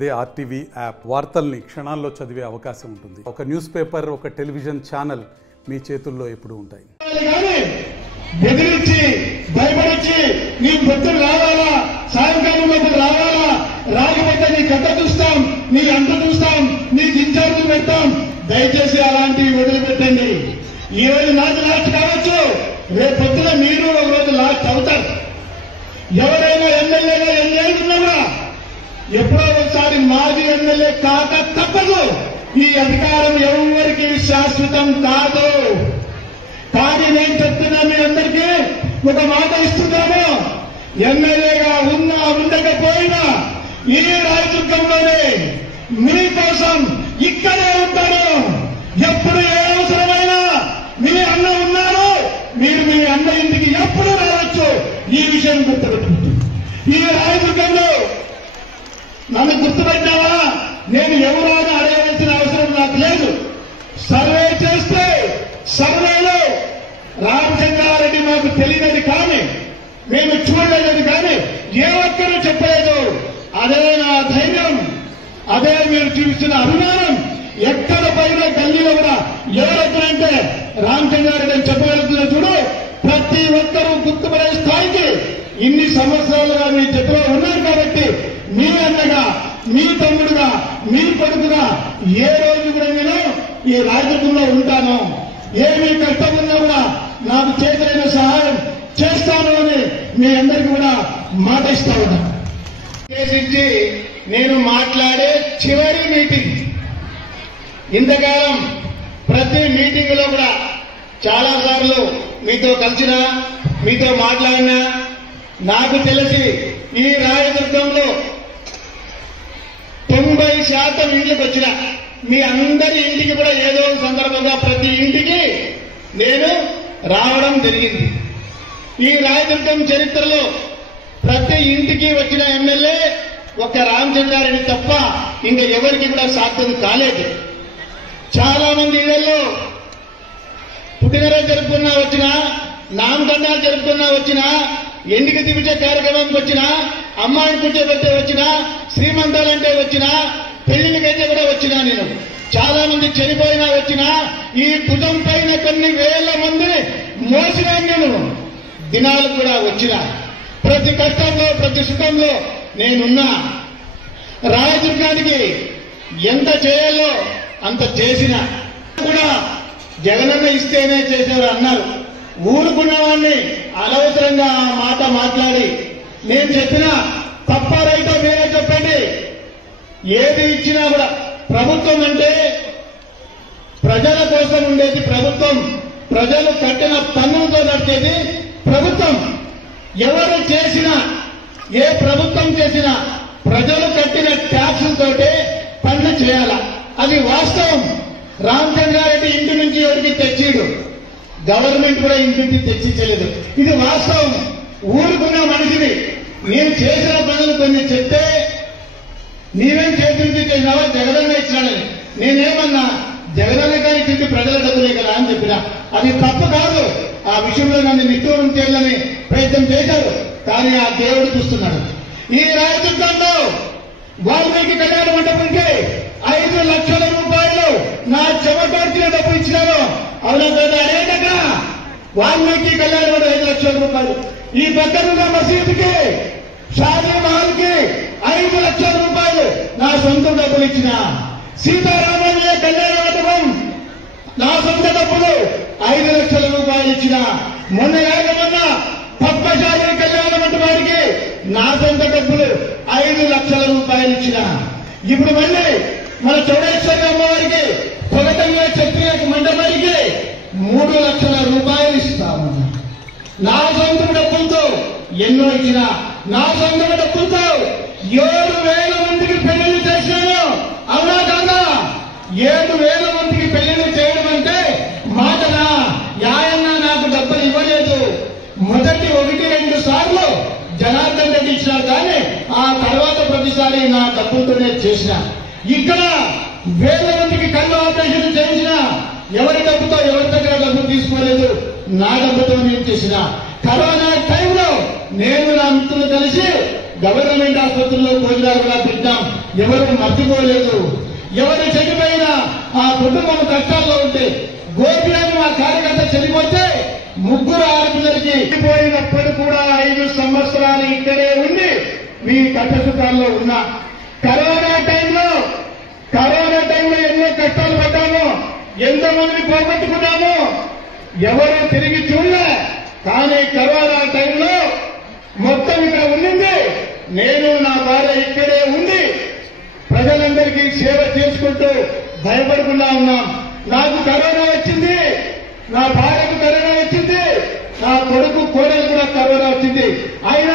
అదే RTV app వార్తల్ని క్షణాల్లో చదివే అవకాశం ఉంటుంది. ఒక న్యూస్ పేపర్, ఒక టెలివిజన్ ఛానల్ మీ చేతుల్లో ఎప్పుడూ ఉంటాయి. బెదిరించి భయపడించి నీ భక్తులు రావాలా, సాయంకాలం లోపల రావాలా, రాకపోతే నీ కథ చూస్తాం, నీ అంత చూస్తాం, నీకు ఇన్ఛార్జ్ పెడతాం. దయచేసి అలాంటివి వదిలిపెట్టండి. ఈ రోజు నాకు లాస్ట్ కావచ్చు, రేపు పొద్దున మీరు ఒక రోజు లాస్ట్ అవుతారు. ఎవరైనా ఎమ్మెల్యేగా ఎన్నేళ్ళున్నావా ఎప్పుడో ఒకసారి మాజీ ఎమ్మెల్యే కాక తప్పదు. ఈ అధికారం ఎవరికి శాశ్వతం కాదు. కానీ నేను చెప్తున్నా మీ అందరికీ ఒక మాట ఇస్తున్నాను. ఎమ్మెల్యేగా ఉన్నా ఉండకపోయినా ఈ రాయదుర్గంలోనే మీకోసం ఇక్కడే ఉంటాను. ఎప్పుడు ఏ అవసరమైనా మీ అన్న ఉన్నారు, మీరు మీ అన్న ఇంటికి ఎప్పుడు రావచ్చు. ఈ విషయం గుర్తుపెట్టుకుంటుంది. ఈ రాయదుర్గంలో నన్ను గుర్తుపెట్టావా, నేను ఎవరో అని అడగవలసిన అవసరం నాకు లేదు. సర్వే చేస్తే సర్వేలో రామచంద్రారెడ్డి మాకు తెలియదు కానీ, మేము చూడలేదని కానీ ఏ ఒక్కరూ చెప్పలేదు. అదే నా ధైర్యం, అదే మీరు చూపిస్తున్న అభిమానం. ఎక్కడ పైన గల్లీలో కూడా ఎవరొక్కరంటే రామచంద్రారెడ్డి అని చెప్పగలుగుతున్నా చూడు. ప్రతి ఒక్కరూ గుర్తుపడే స్థాయికి ఇన్ని సంవత్సరాలుగా మీ జట్టులో ఉన్నారు కాబట్టి మీ అన్నగా, మీ తమ్ముడుగా, మీ కొడుకుగా ఏ రోజు కూడా నేను ఈ రాజకీయంలో ఉంటాను. ఏమీ కష్టం ఉన్నా కూడా నాకు చేతులైన సహాయం చేస్తాను అని మీ అందరికీ కూడా మాట ఇస్తా ఉన్నా. ఉద్దేశించి నేను మాట్లాడే చివరి మీటింగ్. ఇంతకాలం ప్రతి మీటింగ్ లో కూడా చాలా సార్లు మీతో కలిసినా, మీతో మాట్లాడినా, నాకు తెలిసి ఈ రాయదుర్గంలో 90% ఇంటికి వచ్చిన మీ అందరి ఇంటికి కూడా ఏదో సందర్భంగా ప్రతి ఇంటికి నేను రావడం జరిగింది. ఈ రాయదుర్గం చరిత్రలో ప్రతి ఇంటికి వచ్చిన ఎమ్మెల్యే ఒక్క రామచంద్రారెడ్డి తప్ప ఇంకా ఎవరికి కూడా సాధ్యం కాలేదు. చాలా మంది ఇళ్లలో పుట్టినరోజు జరుపుకున్నా వచ్చినా, నామకరణాలు జరుపుకున్నా వచ్చినా, ఎండికి తిరిగే కార్యక్రమానికి వచ్చినా, అమ్మాయిని కూర్చోబెట్టే వచ్చినా, శ్రీమంతాలంటే వచ్చినా, పెళ్లికైతే కూడా వచ్చినా, నేను చాలా మంది చనిపోయినా వచ్చినా, ఈ భుజం పైన కొన్ని వేల మందిని మోసినా నేను దినాలు కూడా వచ్చినా, ప్రతి కష్టంలో ప్రతి సుఖంలో నేనున్నా. రాయదుర్గానికి ఎంత చేయాలో అంత చేసినా కూడా జగనన్న ఇస్తేనే చేసేవారు అన్నారు. ఊరుకున్న వాడిని అనవసరంగా ఆ మాట మాట్లాడి నేను చెప్పినా తప్ప రైతో మీరే చెప్పండి. ఏది ఇచ్చినా కూడా ప్రభుత్వం అంటే ప్రజల కోసం ఉండేది ప్రభుత్వం, ప్రజలు కట్టిన పన్నులతో నడిచేది ప్రభుత్వం. ఎవరు చేసినా, ఏ ప్రభుత్వం చేసినా ప్రజలు కట్టిన ట్యాక్సులతోటే పన్ను చేయాల. అది వాస్తవం. రామచంద్రారెడ్డి ఇంటి నుంచి ఎవరికి తెచ్చిడు, గవర్నమెంట్ కూడా ఇంటి నుంచి తెచ్చిచ్చలేదు. ఇది వాస్తవం. ఊరుకున్న మనిషిని నేను చేసిన పనులు కొన్ని చెప్తే నీవేం చేతులకి చేసినావా, జగనన్న ఇచ్చినాడని. నేనేమన్నా జగనన్న గారి తిరిగి ప్రజల డబ్బులే కదా అని చెప్పినా. అది తప్పు కాదు. ఆ విషయంలో నన్ను నిట్టూరం చేయాలని ప్రయత్నం చేశారు, కానీ ఆ దేవుడు చూస్తున్నాడు. ఈ రాయదుర్గంలో వాల్మీకి కళ్యాణ మండపంకి 5 లక్షల రూపాయలు నా చెమటోర్చిన డబ్బు ఇచ్చినాను. అవునా కదా? అరేటగా వాల్మీకి కళ్యాణ మండపం 5 లక్షల రూపాయలు. ఈ పక్కనున్న మసీదుకి, షాదీ మహల్ కి 5 లక్షల రూపాయలు నా సొంత డబ్బులు ఇచ్చిన. సీతారామయ్య కళ్యాణ మండపం నా సొంత డబ్బులు 5 లక్షల రూపాయలు ఇచ్చిన. మొన్న పద్మశాలి కళ్యాణ మండపానికి నా సొంత డబ్బులు 5 లక్షల రూపాయలు ఇచ్చిన. ఇప్పుడు మళ్ళీ మన చౌడేశ్వరి అమ్మవారికి, కొగటంగా క్షత్రియ మండపానికి 3 లక్షల రూపాయలు ఇస్తామన్నా. నా సొంత డబ్బులతో ఎన్నో ఇచ్చిన. నా సొంత డబ్బులతో 7,000 మందికి పెళ్లిళ్ళు చేశాను. అవునా కాదా? 7,000 మందికి పెళ్లిళ్ళు చేయడం అంటే మాటనా? యాయన్న నాకు డబ్బులు ఇవ్వలేదు. మొదటి 1-2 సార్లు జనార్దన్ రెడ్డి ఇచ్చినా కానీ ఆ తర్వాత ప్రతిసారి నా డబ్బులతోనే చేసిన. ఇక్కడ వేల మందికి కళ్ళు ఆపరేషన్ చేయించిన. ఎవరి డబ్బుతో, ఎవరి దగ్గర డబ్బులు తీసుకోలేదు, నా డబ్బుతో నేను చేసిన. కరోనా టైంలో నేను నా మిత్రులు కలిసి గవర్నమెంట్ ఆసుపత్రుల్లో భోజనాలు కూడా పెట్టాం. ఎవరు మర్చిపోలేదు. ఎవరు చనిపోయినా ఆ కుటుంబం కష్టాల్లో ఉంటే, గోపి అని మా కార్యకర్త చనిపోతే ముగ్గురు ఆడపిల్లలకి చనిపోయినప్పుడు కూడా 5 సంవత్సరాలు ఇక్కడే ఉండి మీ కష్టసుఖాల్లో ఉన్నా. కరోనా టైంలో ఎన్నో కష్టాలు పడ్డాము, ఎంతమందిని పోగొట్టుకున్నాము, ఎవరు తిరిగి చూడలే. కానీ కరోనా టైంలో మొత్తం ఇక్కడ ఉండింది నేను, నా భార్య ఇక్కడే ఉండి ప్రజలందరికీ సేవ చేసుకుంటూ భయపడకుండా ఉన్నాం. నాకు కరోనా వచ్చింది, నా భార్యకు కరోనా వచ్చింది, నా కొడుకు కోడలు కూడా కరోనా వచ్చింది, అయినా